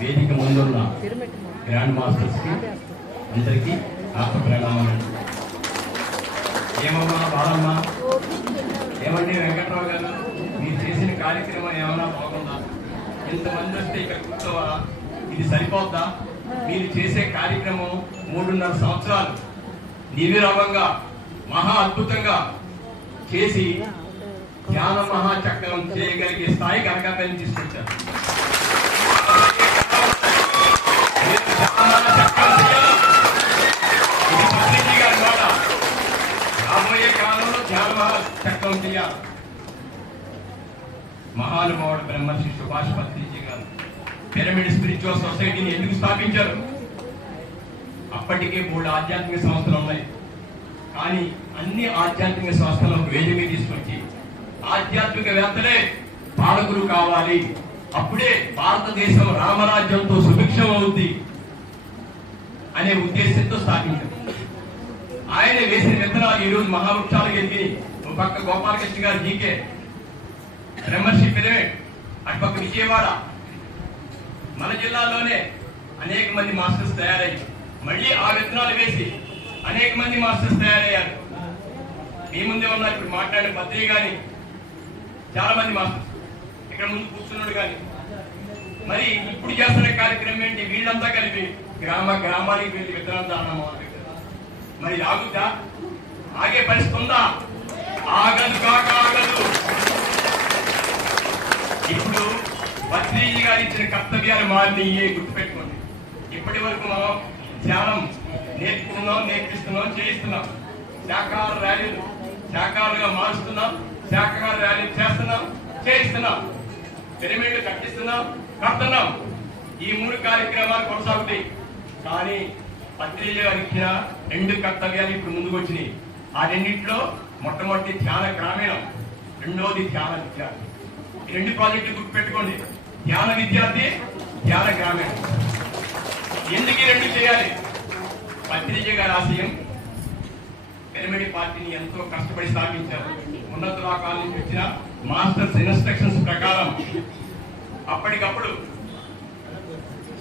వేదిక ముందున్న గ్రాండ్ మాస్టర్స్కి అందరికీ ఆత్మ ప్రణామాలు. ఏమమ్మా బాలమ్మ, ఏమండి వెంకట్రావు గారు, మీరు చేసిన కార్యక్రమం ఏమన్నా బాగుందా? ఇంతమంది వస్తే ఇక్కడ కూర్చోవాలా? ఇది సరిపోద్దా? మీరు చేసే కార్యక్రమం 3.5 సంవత్సరాలు నిర్విరామంగా మహా అద్భుతంగా చేసి ధ్యాన మహాచక్రం చేయగలిగే స్థాయి కనకాపల్లి తీసుకొచ్చారు. రాబోయే కాలంలో ధ్యాన మహాచక్రం చేయాలి. మహానుభావుడు బ్రహ్మర్షి సుభాష్ పత్రిజీ గారు పిరమిడ్ స్పిరిచువల్ సొసైటీని ఎందుకు స్థాపించారు? అప్పటికే 3 ఆధ్యాత్మిక సంస్థలు ఉన్నాయి. కానీ అన్ని ఆధ్యాత్మిక సంస్థలను వేడి మీద తీసుకొచ్చి ఆధ్యాత్మికవేత్తలే పాలకులు కావాలి, అప్పుడే భారతదేశం రామరాజ్యంతో సుభిక్షం అవుద్ది అనే ఉద్దేశంతో స్థాపించారు. ఆయన వేసిన విత్తనాలు ఈ రోజు మహావృక్షాలు ఎదిగి, ఒక పక్క గోపాలకృష్ణ గారు జీకే బ్రహ్మర్షి పిరమిడ్, అటుపక్క విజయవాడ, మన జిల్లాలోనే అనేక మంది మాస్టర్స్ తయారయ్యి మళ్ళీ ఆ విత్తనాలు వేసి అనేక మంది మాస్టర్స్ తయారయ్యారు. మీ ముందే ఉన్నారు ఇప్పుడు మాట్లాడిన పత్రిక కానీ చాలా మంది మాస్టర్స్, ఇక్కడ ముందు కూర్చున్నాడు కానీ. మరి ఇప్పుడు చేస్తున్న కార్యక్రమం ఏంటి? వీళ్ళంతా కలిపి గ్రామానికి వెళ్ళి విత్తనాలు దానం మొదలుపెట్టారు. మరి ఆగుద్దా? ఆగే పరిస్థితి ఉందా? ఆగదు కాక ఆగదు. ఇప్పుడు పత్రిజీ గారు ఇచ్చిన కర్తవ్యాలు మారినయే గుర్తుపెట్టుకోండి. ఇప్పటి వరకు మనం ధ్యానం నేర్చుకున్నాం, నేర్పిస్తున్నాం, చేయిస్తున్నాం. శాఖాహార ర్యాలీలు శాఖాలుగా మారుస్తున్నాం, శాఖాహార ర్యాలీలు చేస్తున్నాం, చేయిస్తున్నాం. పిరమిడ్లు కట్టిస్తున్నాం, కడుతున్నాం. ఈ 3 కార్యక్రమాలు కొనసాగుతాయి. కానీ పత్రిజీ గారు ఇచ్చిన 2 కర్తవ్యాలు ఇప్పుడు ముందుకు వచ్చినాయి. ఆ రెండింటిలో మొట్టమొదటి ధ్యాన గ్రామీణం, రెండోది ధ్యాన విద్యార్థి. ఈ 2 ప్రాజెక్టులు గుర్తుపెట్టుకోండి. ధ్యాన విద్యార్థి, ధ్యాన గ్రామీణం. ఎందుకు ఈ 2 చేయాలి? పత్రిజీ గారి ఆశయం పిరమిడ్ పార్టీని ఎంతో కష్టపడి స్థాపించారు. ఉన్నత లోకాల నుంచి వచ్చిన మాస్టర్స్ ఇన్స్ట్రక్షన్స్ ప్రకారం అప్పటికప్పుడు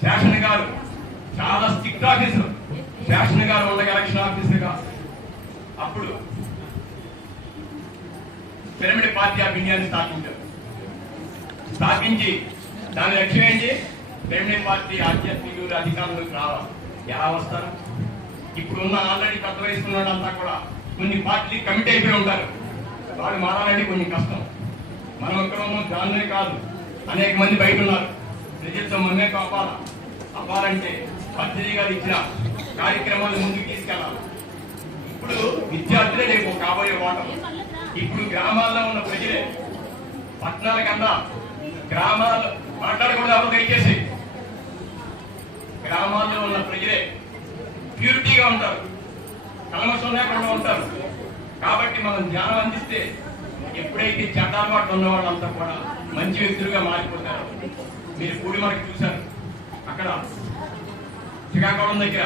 శాసన్ గారు చాలా స్ట్రిక్ట్ ఆఫీసర్, శాసన్ గారు ఉండగా ఎలక్షన్ ఆఫీసర్ గా అప్పుడు పిరమిడ్ పార్టీ ఆఫ్ ఇండియాని స్థాపించి దాని లక్ష్యం ఏంటి? పిరమిడ్ పార్టీ ఆధ్యాత్మిక అధికారంలోకి రావాలి. ఎలా వస్తారు? ఇప్పుడున్న ఆల్రెడీ పెద్ద వయసున్న అంతా కూడా కొన్ని పార్టీలు కమిటీ అయిపోయి ఉంటారు. వాళ్ళు మారాలంటే కొంచెం కష్టం. మనం ఎక్కడ ఉన్నాం దాన్నే కాదు, అనేక మంది బయట ఉన్నారు. ప్రజలతో మనమే అవ్వాలంటే పత్రిజీ గారు ఇచ్చిన కార్యక్రమాలు ముందుకు తీసుకెళ్ళాలి. ఇప్పుడు విద్యార్థులే రేపు కాబోయే ఓటం. ఇప్పుడు గ్రామాల్లో ఉన్న ప్రజలే, పట్టణాల కన్నా గ్రామాలు మాట్లాడకూడదు. ఎవరు దయచేసి గ్రామాల్లో ఉన్న ప్రజలే ప్యూరిటీగా ఉంటారు, కల్మషం లేకుండా ఉంటారు. కాబట్టి మనం ధ్యానం అందిస్తే ఎప్పుడైతే చెడ్డ అలవాట్లు ఉన్న వాళ్ళంతా కూడా మంచి వ్యక్తులుగా మారిపోతారు. మీరు కూడి మనకి చూశారు, అక్కడ శ్రీకాకుళం దగ్గర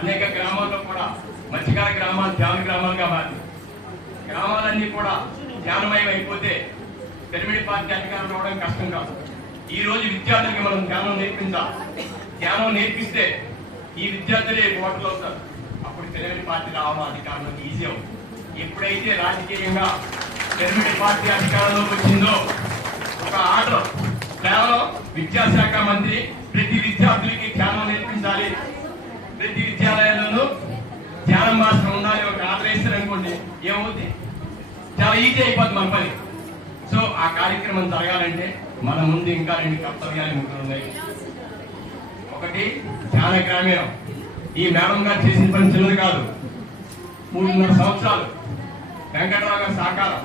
అనేక గ్రామాల్లో కూడా మత్స్యకార గ్రామాలు ధ్యాన గ్రామాలుగా మారి, గ్రామాలన్నీ కూడా ధ్యానమయం అయిపోతే పిరమిడ్ పార్టీ అధికారం రావడం కష్టం కాదు. ఈ రోజు విద్యార్థులకి మనం ధ్యానం నేర్పించాలి. ధ్యానం నేర్పిస్తే ఈ విద్యార్థులే ఓటర్లు అవుతారు. అప్పుడు పిరమిడ్ పార్టీ రావడం అధికారంలోకి ఈజీ అవుతుంది. ఎప్పుడైతే రాజకీయంగా పిరమిడ్ పార్టీ అధికారంలోకి వచ్చిందో ఒక ఆర్డర్, కేవలం విద్యాశాఖ మంత్రి ప్రతి విద్యార్థులకి ధ్యానం నేర్పించాలి, ప్రతి విద్యాలయాల్లోనూ ధ్యానం మాస్టర్ ఉండాలి, ఒక ఆర్డర్ వేస్తారు అనుకోండి, ఏమవుతుంది? చాలా ఈజీ అయిపోతుంది మన పని. సో ఆ కార్యక్రమం జరగాలంటే మన ముందు ఇంకా 2 కర్తవ్యాలు ఉన్నాయి. ఒకటి ధ్యాన గ్రామీణం. ఈ మేడం గారు చేసిన పని చిన్నది కాదు. 3.5 సంవత్సరాలు వెంకటరావు గారి సహకారం.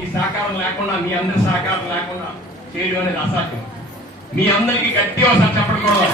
ఈ సహకారం లేకుండా, మీ అందరి సహకారం లేకుండా చేయడం అనేది అసాధ్యం. మీ అందరికీ గట్టిగా ఒకసారి చెప్పకూడదు.